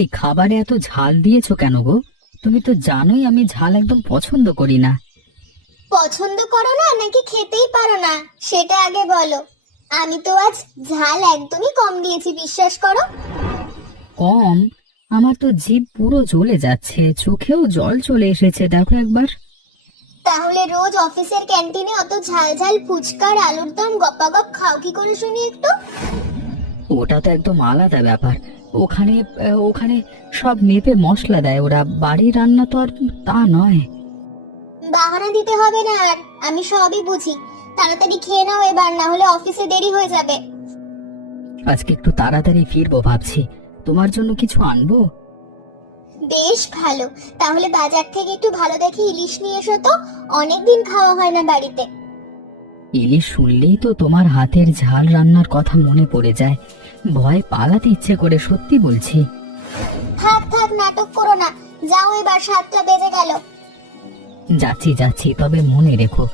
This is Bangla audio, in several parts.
এই খাবারে এত ঝাল দিয়েছো কেন গো? তুমি তো জানোই আমি ঝাল একদম পছন্দ করি না। পছন্দ করো না নাকি খেতেই পারো না সেটা আগে বলো। আমি তো আজ ঝাল একদমই কম দিয়েছি, বিশ্বাস করো। কম? আমার তো জিভ পুরো জ্বলে যাচ্ছে, চোখেও জল চলে এসেছে, দেখো একবার। তাহলে রোজ অফিসের ক্যান্টিনে অত ঝাল ঝাল ফুচকার আলুর দম গপাগপ খাও কি করে শুনি একটু? ওটা তো একদম আলাদা ব্যাপার। ওখানে ওখানে সব মেপে মশলা দেয় ওরা, বাড়ির রান্না তো আর তা নয়। বাহানা দিতে হবে না আর, আমি সবই বুঝি। তাড়াতাড়ি খেয়ে নাও এবার, না হলে অফিসে দেরি হয়ে যাবে। আজকে একটু তাড়াতাড়ি ফিরবো ভাবছি, তোমার জন্য কিছু আনবো। বেশ ভালো, তাহলে বাজার থেকে একটু ভালো দেখে ইলিশ নিয়ে এসো তো, অনেকদিন খাওয়া হয় না বাড়িতে। ইলিশ শুনলেই তো তোমার হাতের ঝাল রান্নার কথা মনে পড়ে যায়, ভয় পালাতে ইচ্ছে করে, সত্যি বলছি। থাক থাক, নাটক করো না, যাও এবার, 7টা বেজে গেল। যাচ্ছি যাচ্ছি, তবে মনে রেখো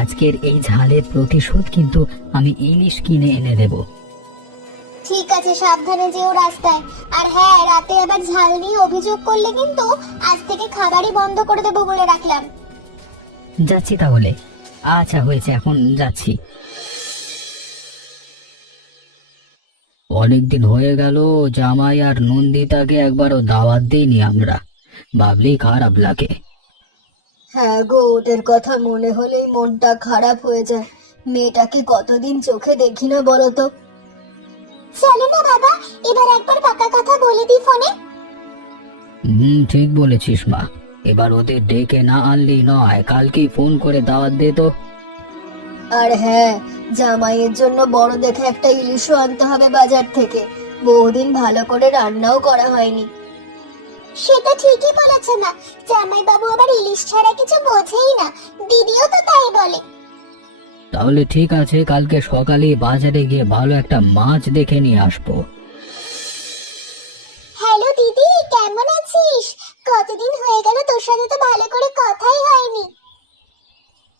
আজকের এই ঝালের প্রতিশোধ কিন্তু আমি ইলিশ কিনে এনে দেব। ঠিক আছে, সাবধানে যেও রাস্তায়। আর হ্যাঁ, রাতে আবার ঝাল নিয়ে অভিযোগ করলে কিন্তু আজ থেকে খাবারই বন্ধ করে দেবো বলে রাখলাম। যাচ্ছি তাহলে। আচ্ছা হয়েছে, এখন যাচ্ছি। অনেকদিন হয়ে গেল জামাই আর নন্দিতাকে একবারও দাওয়াত দিইনি আমরা, ভাবলেই খারাপ লাগে। হ্যাঁ গো, ওদের কথা মনে হলেই মনটা খারাপ হয়ে যায়। মেয়েটাকে কতদিন চোখে দেখি না বলো তো। চলো না বাবা, এবার একবার পাকা কথা বলে দিই ফোনে। ঠিক বলেছিস মা, এবার ওদের ডেকে না আনলেই নয়, কালকেই ফোন করে দাওয়াত দে তো। আর হ্যাঁ, জামাইয়ের জন্য বড় দেখে একটা ইলিশও আনতে হবে বাজার থেকে, বহুদিন ভালো করে রান্নাও করা হয়নি। সেটা ঠিকই বলেছে মা, জামাই বাবু আবার ইলিশ ছাড়া কিছু বোঝেই না, দিদিও তো তাই বলে। তাহলে ঠিক আছে, কালকে সকালে বাজারে গিয়ে ভালো একটা মাছ দেখে নিয়ে আসবো। হ্যালো দিদি, কেমন আছিস? কতদিন হয়ে গেল, তোর সাথে তো ভালো করে কথাই হয়নি।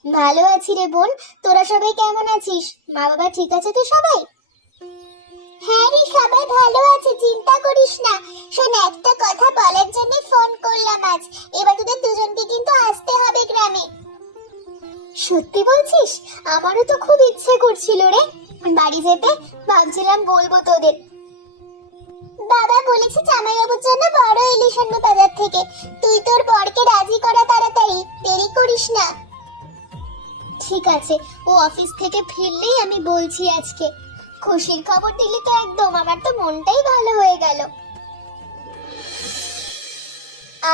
ভালো আছি রে বোন, তোরা সবাই কেমন আছিস? মা বাবা ঠিক আছে তো সবাই? হ্যাঁ রে, সবাই ভালো আছে, চিন্তা করিস না। শোন, একটা কথা বলার জন্য ফোন করলাম আজ। এবার তোদের দুজনকে কিন্তু আসতে হবে গ্রামে। সত্যি বলছিস? আমারও তো খুব ইচ্ছে করছিল রে বাড়ি যেতে, ভাবছিলাম বলবো তোদের। বাবা বলেছে জামাইবাবুর জন্য বড় ইলিশ আনবো বাজার থেকে। তুই তোর বরকে রাজি করা তাড়াতাড়ি, দেরি করিস না। ঠিক আছে, ও অফিস থেকে ফিরলেই আমি বলছি আজকে। খুশির খবর দিলি তো একদম, আমার তো মনটাই ভালো হয়ে গেল।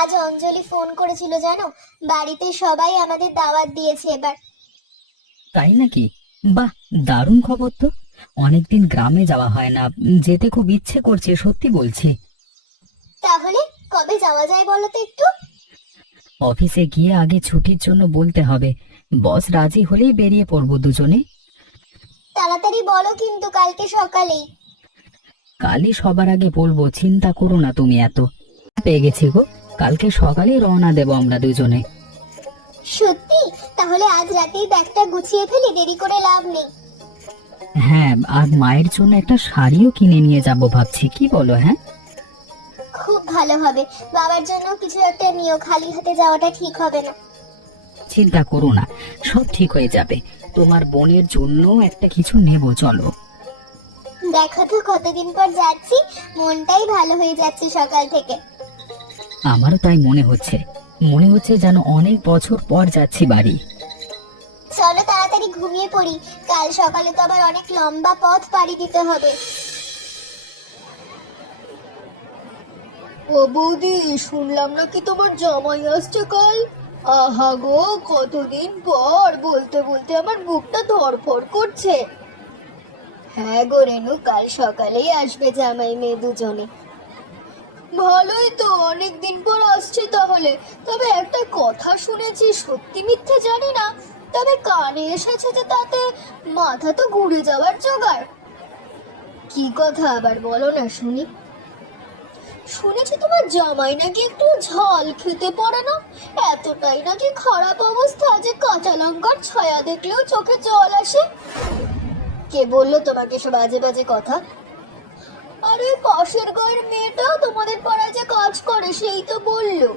আজ অঞ্জলি ফোন করেছিল জানো, বাড়িতে সবাই আমাদের দাওয়াত দিয়েছে এবার। তাই নাকি? বাহ, দারুণ খবর তো। অনেকদিন গ্রামে যাওয়া হয় না, যেতে খুব ইচ্ছে করছে, সত্যি বলছি। তাহলে কবে যাওয়া যায় বলো তো একটু? অফিসে গিয়ে আগে ছুটির জন্য বলতে হবে, বস রাজি হলেই বেরিয়ে পড়বো দুজনে। তাড়াতাড়ি বলো কিন্তু, কালকে সকালেই। কালই সবার আগে বলবো, চিন্তা করো না তুমি এত। পেয়ে গেছি গো, কালকে সকালেই রওনা দেবো আমরা দুজনে। সত্যি? তাহলে আজ রাতেই ব্যাগটা গুছিয়ে ফেলি, দেরি করে লাভ নেই। হ্যাঁ, আর মায়ের জন্য একটা শাড়িও কিনে নিয়ে যাব ভাবছি, কি বলো? হ্যাঁ, খুব ভালো হবে, বাবার জন্য কিছু একটা নিও, খালি হাতে যাওয়াটা ঠিক হবে না। চিন্তা করো না, সব ঠিক হয়ে যাবে। তোমার বোনের জন্য একটা কিছু নেব, চলো। দেখো তো, কতদিন পর যাচ্ছি, মনটাই ভালো হয়ে যাচ্ছে সকাল থেকে। আমারও তাই মনে হচ্ছে, মনে হচ্ছে যেন অনেক বছর পর যাচ্ছি বাড়ি। চলো তাড়াতাড়ি ঘুমিয়ে পড়ি, কাল সকালে তো আবার অনেক লম্বা পথ পাড়ি দিতে হবে। ও বৌদি, শুনলাম নাকি তোমার জামাই আসছে কাল? আহা গো, কতদিন পর, বলতে বলতে আমার বুকটা ধড়ফড় করছে। হ্যাঁ গো রেনু, কাল সকালেই আসবে জামাই মেয়ে দুজনে। ভালোই তো, অনেক দিন পর আসছে তাহলে। তবে একটা কথা শুনেছি, সত্যি মিথ্যে জানি না, তবে কানে এসেছে যে তাতে মাথা তো ঘুরে যাওয়ার জোগাড়। কি কথা আবার বলো না শুনি। শুনেছি তোমার জামাই নাকি একটু ঝাল খেতে পারে না, এতটাই নাকি খারাপ অবস্থা যে কাঁচা লঙ্কার ছায়া দেখলেও চোখে জল আসে। কে বললো তোমাকে সব বাজে বাজে কথা? আরে পাশের গাঁয়ের মেয়েটা, তোমাদের পাড়ায় যে করে? সেই তো বললো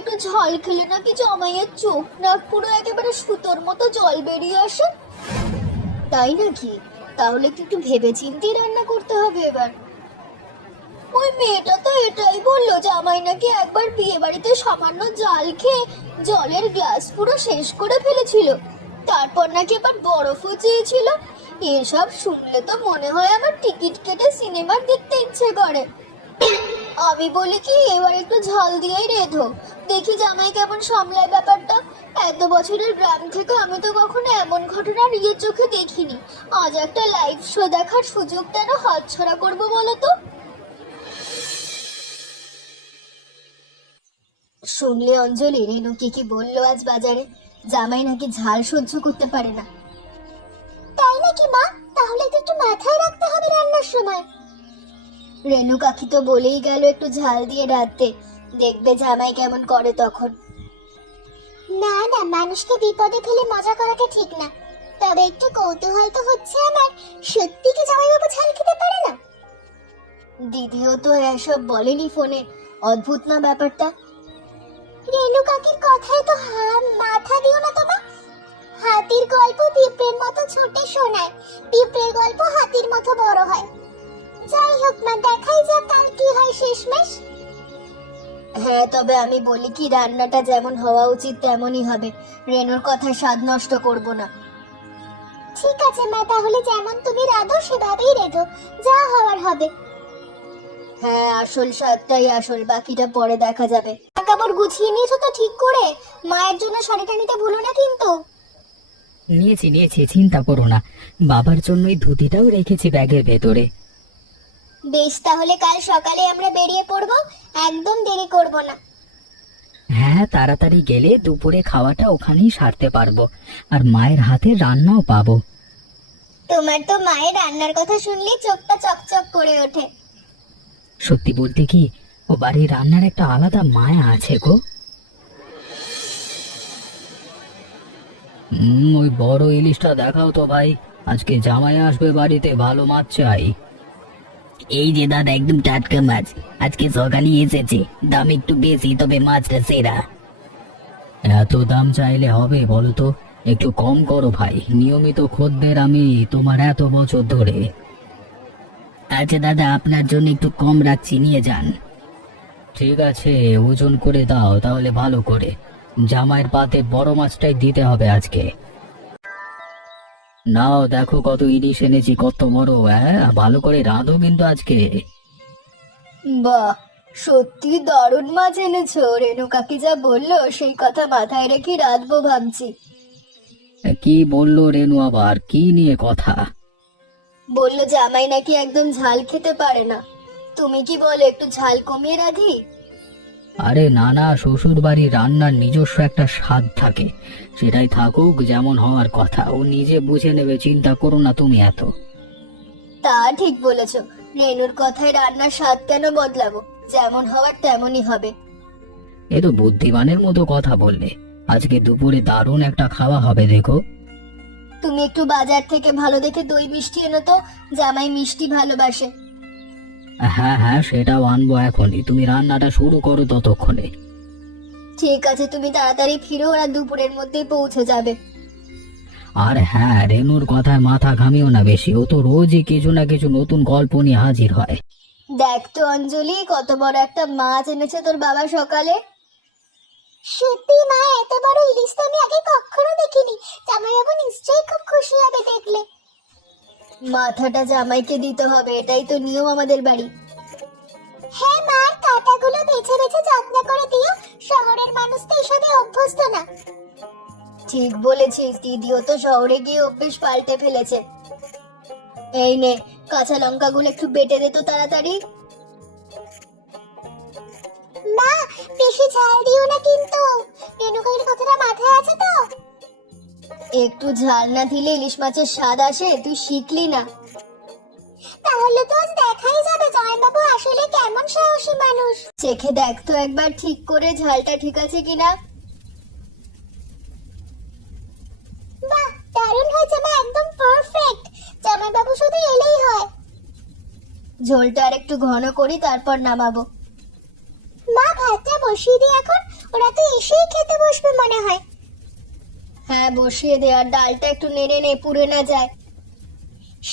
একটু ঝাল খেলে নাকি জামাইয়ের চোখ নাক পুরো একেবারে সুতোর মতো জল বেরিয়ে আসে। তাই নাকি? তাহলে কি একটু ভেবে চিন্তে রান্না করতে হবে এবার। ওই মেয়েটা তো এটাই বললো, জামাই নাকি একবার বিয়ে বাড়িতে সামান্য জাল খেয়ে জলের গ্লাস পুরো শেষ করে ফেলেছিল, তারপর নাকি আবার বরফও চেয়েছিল। এসব শুনলে তো মনে হয় আমার টিকিট কেটে সিনেমা দেখতে ইচ্ছে করে। আমি বলি কি, এবার একটু ঝাল দিয়েই রেধো, দেখি জামাই কেমন সামলায় ব্যাপারটা। এত বছরের গ্রাম থেকে আমি তো কখনো এমন ঘটনা নিজের চোখে দেখিনি। আজ একটা লাইভ শো দেখার সুযোগ কেন হাতছাড়া করবো বলো তো? শুনলে অঞ্জলি, রেনু কি বললো আজ বাজারে? জামাই নাকি ঝাল সহ্য করতে পারে না। তাই নাকি মা? তাহলে তো একটু মাথায় রাখতে হবে রান্নার সময়। রেনু কাকি তো বলেই গেল একটু ঝাল দিয়ে রাখতে, দেখবে জামাই কেমন করে তখন। না না, মানুষকে বিপদে ফেলে মজা করাটা ঠিক না। তবে একটু কৌতূহল তো হচ্ছে আমার, সত্যি কি জামাইবাবু ঝাল খেতে পারে না? দিদিও তো এসব বলেনি ফোনে, অদ্ভুত না ব্যাপারটা। রেনু কাকির কথায় তো মাথা দিও না তোমা। হাতির গল্প পিঁপড়ের মতো ছোটে শোনায়, পিঁপড়ের গল্প হাতির মতো বড় হয়। যাই হোক মা, দেখাই যাক কাল কি হয় শেষমেশ। হ্যাঁ, তবে আমি বলি কি, রান্নাটা যেমন হওয়া উচিত তেমনই হবে। রেনুর কথা স্বাদ নষ্ট করব না। ঠিক আছে মা, তাহলে যেমন তুমি রাঁধো সেভাবেই রেঁধো, যা হওয়ার হবে। হ্যাঁ, আসল স্বাদটাই আসল, বাকিটা পরে দেখা যাবে। কাপড় গুছিয়ে নিয়েছো তো ঠিক করে? মায়ের জন্য শাড়িটা নিতে ভুলো না কিন্তু। নিয়েছি, চিন্তা করো না। বাবার জন্যই ধুতিটাও রেখেছি ব্যাগের ভেতরে। বেশ, তাহলে কাল সকালে আমরা বেরিয়ে পড়বো, একদম দেরি করব না। হ্যাঁ, তাড়াতাড়ি গেলে দুপুরে খাওয়াটা ওখানেই সারতে পারবো, আর মায়ের হাতে রান্নাও পাবো। তোমার তো মায়ের রান্নার কথা শুনলেই চোখটা চকচক করে ওঠে। সত্যি বলতে কি, ও বাড়ির রান্নার একটা আলাদা মায়া আছে গো। ওই বড় ইলিশটা দেখাও তো ভাই, আজকে জামাই আসবে বাড়িতে, ভালো মাছ চাই। এই যে দাদা, একদম টাটকা মাছ, আজকে সকালে এসেছে, দাম একটু বেশি, তবে মাছটা সেরা। এত দাম চাইলে হবে বলো তো? একটু কম করো ভাই, নিয়মিত খদ্দের আমি তোমার এত বছর ধরে। আচ্ছা দাদা, আপনার জন্য একটু কম রাখছি, নিয়ে যান। ঠিক আছে, ওজন করে দাও তাহলে ভালো করে। জামাইয়ের পাতে বড় মাছটাই দিতে হবে আজকে। নাও দেখো কত ইলিশ এনেছি, কত বড়। হ্যাঁ, ভালো করে রাঁধো কিন্তু আজকে। বাহ, সত্যি দারুণ মাছ এনেছো। রেনু কাকি যা বললো সেই কথা মাথায় রেখে রাঁধবো ভাবছি। কি বললো রেনু আবার? কি নিয়ে কথা? বললো জামাই নাকি একদম ঝাল খেতে পারে না। তুমি কি বলো, একটু ঝাল কমিয়ে রাঁধি? আরে না না, শ্বশুর বাড়ির রান্নার নিজস্ব একটা স্বাদ থাকে, সেটাই থাকুক যেমন হওয়ার কথা। ও নিজে বুঝে নেবে, চিন্তা করো না তুমি এত। তা ঠিক বলেছো। রেনুর কথায় রান্নার স্বাদ কেন বদলাবো? যেমন হওয়ার তেমনই হবে। এ তো বুদ্ধিমানের মতো কথা বললে। আজকে দুপুরে দারুণ একটা খাওয়া হবে দেখো। তুমি একটু বাজার থেকে ভালো দেখে দই মিষ্টি এনো তো, জামাই মিষ্টি ভালোবাসে। হ্যাঁ হ্যাঁ, সেটাও আনবো এখনই, তুমি রান্নাটা শুরু করো ততক্ষণে। ঠিক আছে, তুমি তাড়াতাড়ি ফিরো, ওরা দুপুরের মধ্যেই পৌঁছে যাবে। আর হ্যাঁ, রেনুর কথায় মাথা ঘামিও না বেশি, ও তো রোজই কিছু না কিছু নতুন গল্প নিয়ে হাজির হয়। দেখ তো অঞ্জলি, কত বড় একটা মাছ এনেছে তোর বাবা সকালে। সত্যি মা, এত বড় ইলিশ তো আমি আগে কখনো দেখিনি। জামাইবাবু নিশ্চয়ই খুব খুশি হবে দেখলে। মাথাটা জামাইকে দিতে হবে, এটাই তো নিয়ম আমাদের বাড়ি। হ্যাঁ মা, কাঁটাগুলো বেছে বেছে যত্ন করে দিও, শহরের মানুষ তো এসবে অভ্যস্ত না। ঠিক বলেছিস, দিদিও তো শহরে গিয়ে অভ্যেস পাল্টে ফেলেছে। এই নে, কাঁচা লঙ্কাগুলো একটু বেটে দে তো তাড়াতাড়ি। মা, বেশি ঝাল দিও না কিন্তু। রেণুকার কথাটা মাথায় আছে তো? একটু ঝাল না দিলে ইলিশ মাছের স্বাদ আসে? তুই শিখলি না? তাহলে তো আজ দেখাই যাবে জামাইবাবু আসলে কেমন সাহসী মানুষ। চেখে দেখ তো একবার ঠিক করে ঝালটা ঠিক আছে কিনা। বাহ, দারুণ হয়েছে মা, একদম পারফেক্ট। জামাইবাবু শুধু এলেই হয়। ঝোলটা আর একটু ঘন করি, তারপর নামাবো। মা ভাতটা বসিয়ে দে এখন, ওরা তো এসেই খেতে বসবে মনে হয়। হ্যাঁ বসিয়ে দে, আর ডালটা একটু নেড়ে নে, পুড়ে না যায়।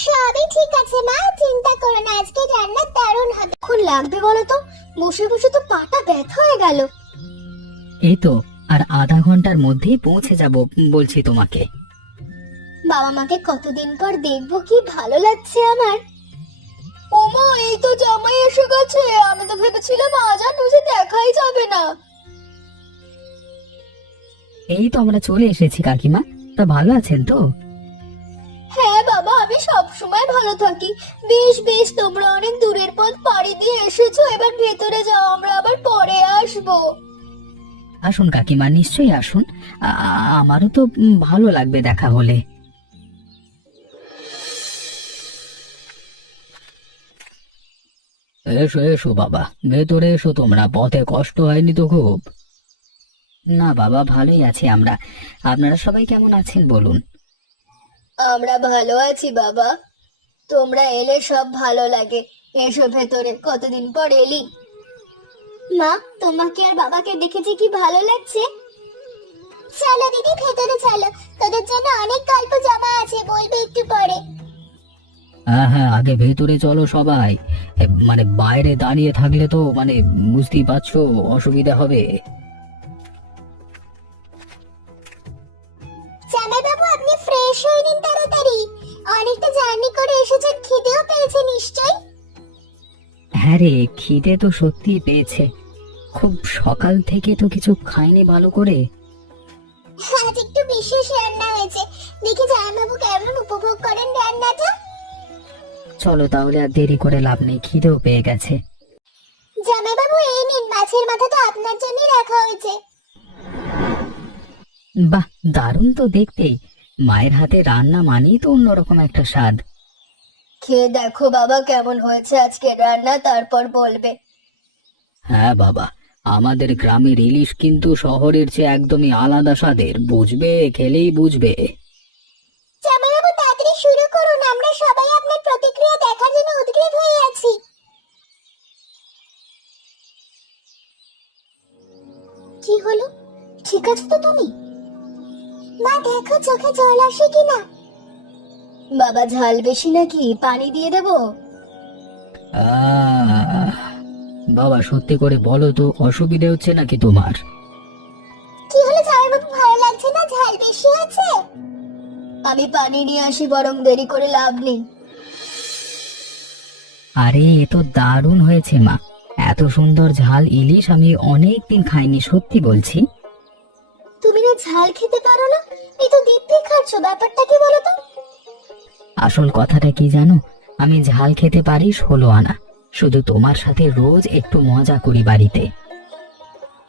সবই ঠিক আছে মা, চিন্তা করো না, আজকে রান্না দারুণ হবে। কখন লাগবে বলো তো, বসে বসে তো পাটা ব্যথা হয়ে গেল। এই তো আর আধা ঘন্টার মধ্যেই পৌঁছে যাব বলছি তোমাকে। বাবা মাকে কতদিন পর দেখবো, কি ভালো লাগছে আমার। ওমা, এই তো জামাই এসে গেছে, আমি তো ভেবেছিলাম আজ আর নুসে দেখাই যাবে না। এই তো আমরা চলে এসেছি কাকিমা, তা ভালো আছেন তো? হ্যাঁ বাবা, আমি সব সময় ভালো থাকি। বেশ বেশ, তোমরা অনেক দূরের পথ পাড়ি দিয়ে এসেছো, এবার ভেতরে যাও, আমরা আবার পরে আসবো। আসুন কাকিমা, নিশ্চয়ই আসুন। আমারও তো ভালো লাগবে দেখা হলে। এসো এসো বাবা, ভেতরে এসো তোমরা, পথে কষ্ট হয়নি তো খুব? না বাবা, ভালোই আছি আমরা। আপনারা সবাই কেমন আছেন বলুন? আমরা ভালো আছি বাবা, তোমরা এলে সব ভালো লাগে। এসো ভেতরে, কতদিন পর এলি। মা, তোমাকে আর বাবাকে দেখেছি, কি ভালো লাগছে। চলো দিদি, ভেতরে চলো, তোদের জন্য অনেক গল্প জমা আছে, বলবে একটু পরে। হ্যাঁ হ্যাঁ, আগে ভেতরে চলো সবাই। মানে বাইরে দাঁড়িয়ে থাকলে তো বুঝতেই পারছো অসুবিধা হবে। জামাই বাবু, আপনি ফ্রেশ হয়ে নিন তাড়াতাড়ি, অনেকটা জার্নি করে এসেছেন, খিদেও পেয়েছে নিশ্চয়ই। হ্যাঁ রে, খিদে তো সত্যিই পেয়েছে, খুব সকাল থেকে তো কিছু খাইনি ভালো করে। আজ একটু বিশেষ রান্না হয়েছে, দেখি জামাইবাবু কেমন উপভোগ করেন রান্নাটা। চলো তাহলে, আর দেরি করে লাভ নেই, খিদেও পেয়ে গেছে। জামাইবাবু, এই নিন, মাছের মাথাটা আপনার জন্যই রাখা হয়েছে। বাহ, দারুণ তো দেখতে। মায়ের হাতে রান্না মানেই তো অন্যরকম একটা স্বাদ। খেয়ে দেখো বাবা, কেমন হয়েছে আজকে রান্না, তারপর বলবে। হ্যাঁ বাবা, আমাদের গ্রামের ইলিশ কিন্তু শহরের চেয়ে একদমই আলাদা স্বাদের, বুঝবে, খেলেই বুঝবে। জামাইবাবু, তাড়াতাড়ি শুরু করুন, আমরা সবাই আপনার প্রতিক্রিয়া দেখার জন্য উদগ্রীব হয়ে আছি। কি হলো, ঠিক আছে তো তুমি? মা দেখো, চোখে জল আসে কিনা। বাবা, ঝাল বেশি নাকি, পানি দিয়ে দেবো? আহ, বাবা সত্যি করে বলো তো, অসুবিধা হচ্ছে নাকি তোমার? কি হলো জামাইবাবু, ভালো লাগছে না, ঝাল বেশি আছে? আমি পানি নিয়ে আসি, বরং দেরি করে লাভ নেই। আরে এ তো দারুণ হয়েছে মা, এত সুন্দর ঝাল ইলিশ আমি অনেক দিন খাইনি, সত্যি বলছি। তুমি না ঝাল খেতে পারো না, এই তো দিব্যি খাচ্ছ, ব্যাপারটা কি বলো তো? আসল কথাটা কি জানো, আমি ঝাল খেতে পারি 16 আনা, শুধু তোমার সাথে রোজ একটু মজা করি বাড়িতে।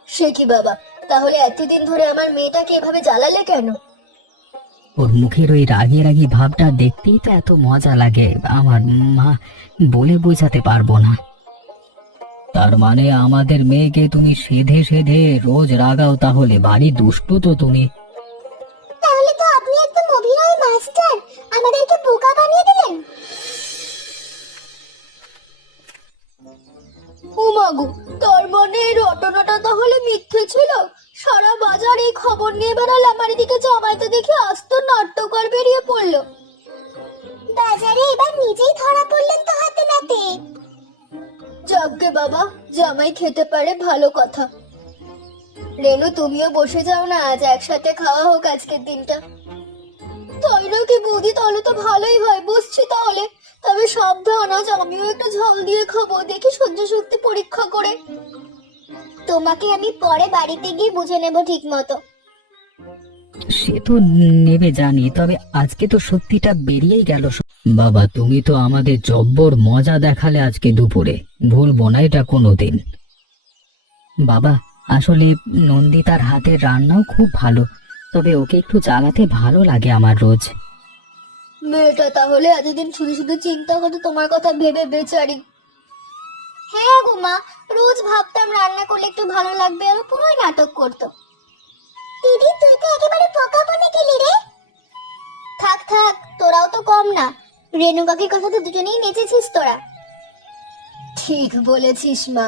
সে কি বাবা, তাহলে এতদিন ধরে আমার মেয়েটাকে এভাবে জ্বালালে কেন? ওর মুখের ওই রাগি রাগি ভাবটা দেখতেই তো এত মজা লাগে আমার, মা, বলে বোঝাতে পারবো না। তার মানে আমাদের মেয়েকে তুমি সেধে সেধে রোজ রাগাও, তাহলে ভারী দুষ্টু তো তুমি। তাহলে তো আপনি একদম অভিনয় মাস্টার, আমাদেরকে বোকা বানিয়ে দিলেন। ও মাগো, তার মানে এই রটনাটা তাহলে মিথ্যে ছিল? সারা বাজার এই খবর নিয়ে বেড়ালাম, আর এদিকে জামাইতে দেখি আস্ত নাট্যকর বেরিয়ে পড়লো। বাজারে এবার নিজেই ধরা পড়লেন তো হাতে নাতে। যাকগে বাবা, জামাই খেতে পারে, ভালো কথা। রেনু, তুমিও বসে যাও না, আজ একসাথে খাওয়া হোক আজকের দিনটা। তাই নাকি বৌদি, তাহলে তো ভালোই হয়, বসছি তাহলে। তবে সাবধান, আজ আমিও একটু ঝাল দিয়ে খাবো, দেখি সহ্য শক্তি পরীক্ষা করে। তোমাকে আমি পরে বাড়িতে গিয়ে বুঝে নেব ঠিক মতো। সে তো নেবে জানি, তবে আজকে তো সত্যিটা বেরিয়েই গেল। বাবা, তুমি তো আমাদের জব্বর মজা দেখালে আজকে দুপুরে, ভুলবো না এটা কোনোদিন। বাবা, আসলে নন্দিতার হাতের রান্নাও খুব ভালো, তবে ওকে একটু জ্বালাতে ভালো লাগে আমার রোজ। মেয়েটা তাহলে এতদিন শুধু শুধু চিন্তা করতো তোমার কথা ভেবে, বেচারি। হ্যাঁ গো মা, রোজ ভাবতাম রান্না করলে একটু ভালো লাগবে, আর পুরোই নাটক করতো। দিদি, তুই তো একেবারে পোকা বনে গেলি রে। থাক থাক, তোরাও তো কম না, রেণু কাকির কথা তো দুজনেই নেচেছিস তোরা। ঠিক বলেছিস মা,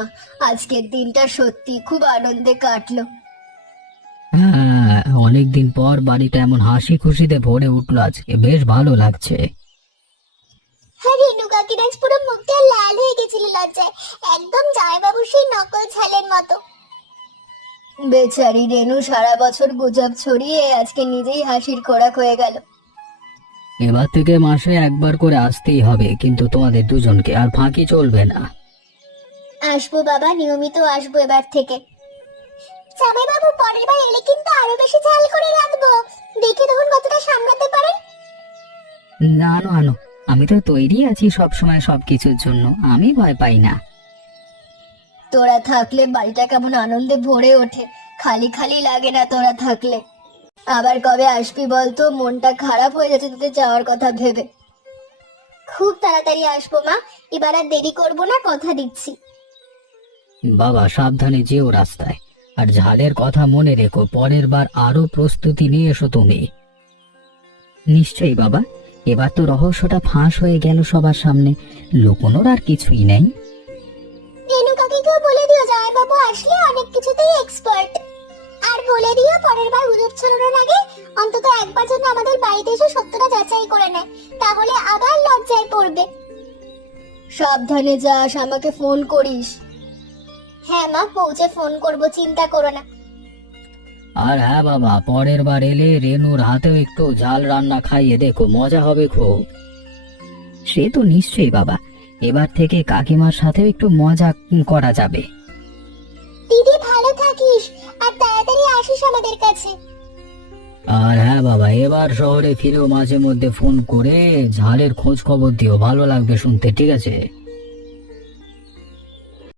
আজকের দিনটা সত্যি খুব আনন্দে কাটলো। হ্যাঁ, অনেকদিন পর বাড়িটা এমন হাসি খুশিতে ভরে উঠলো, আজকে বেশ ভালো লাগছে। হ্যাঁ, রেনু কাকির আজ পুরো মুখটা লাল হয়ে গেছিল লজ্জায়, একদম জামাইবাবুর সেই নকল ছালের মতো। বেচারি রেনু সারা বছর গুজব ছড়িয়ে আজকে নিজেই হাসির খোরাক হয়ে গেল। এবার থেকে মাসে একবার করে আসতেই হবে, কিন্তু তোমাদের দুজনকে আর ফাঁকি চলবে না। আসবো বাবা, নিয়মিত আসবো এবার থেকে। জামাইবাবু পরের বার এলে কিন্তু আরো বেশি ঝাল করে রাখবো, দেখে তখন কতটা সামলাতে পারেন। না আনো আনো, আমি তো তৈরি আছি সব সময় সবকিছুর জন্য, আমি ভয় পাই না। তোরা থাকলে বাড়িটা কেমন আনন্দে ভরে ওঠে, খালি খালি লাগে না তোরা থাকলে। আবার কবে আসবি বলতো, মনটা খারাপ হয়ে যাচ্ছে তোদের যাওয়ার কথা ভেবে। খুব তাড়াতাড়ি আসবো মা, এবার আর দেরি করবো না, কথা দিচ্ছি। বাবা সাবধানে যেও রাস্তায়, আর ঝালের কথা মনে রেখো, পরের বার আরো প্রস্তুতি নিয়ে এসো তুমি। নিশ্চয়ই বাবা, এবার তো রহস্যটা ফাঁস হয়ে গেল সবার সামনে, লুকোনোর আর কিছুই নেই। রেনু কাকিকেও বলে দিও জামাইবাবু আসলে অনেক কিছুতেই এক্সপার্ট। আর বলে দিও পরের বার গুজব ছড়ানোর আগে অন্তত একবার যেন আমাদের বাড়িতে এসে সত্যটা যাচাই করে নেয়, তাহলে আবার লজ্জায় পড়বে। সাবধানে যাস, আমাকে ফোন করিস। হ্যাঁ মা, পৌঁছে ফোন করব, চিন্তা করো না। আর হ্যাঁ বাবা, পরের বার এলে রেনুর হাতেও একটু ঝাল রান্না খাইয়ে দেখো, মজা হবে খুব। সে তো নিশ্চয়ই বাবা, এবার থেকে কাকিমার সাথেও একটু মজা করা যাবে। দিদি ভালো থাকিস, আর তাড়াতাড়ি আসিস আমাদের কাছে। আর হ্যাঁ বাবা, এবার শহরে ফিরেও মাঝে মধ্যে ফোন করে ঝালের খোঁজ খবর দিও, ভালো লাগবে শুনতে, ঠিক আছে?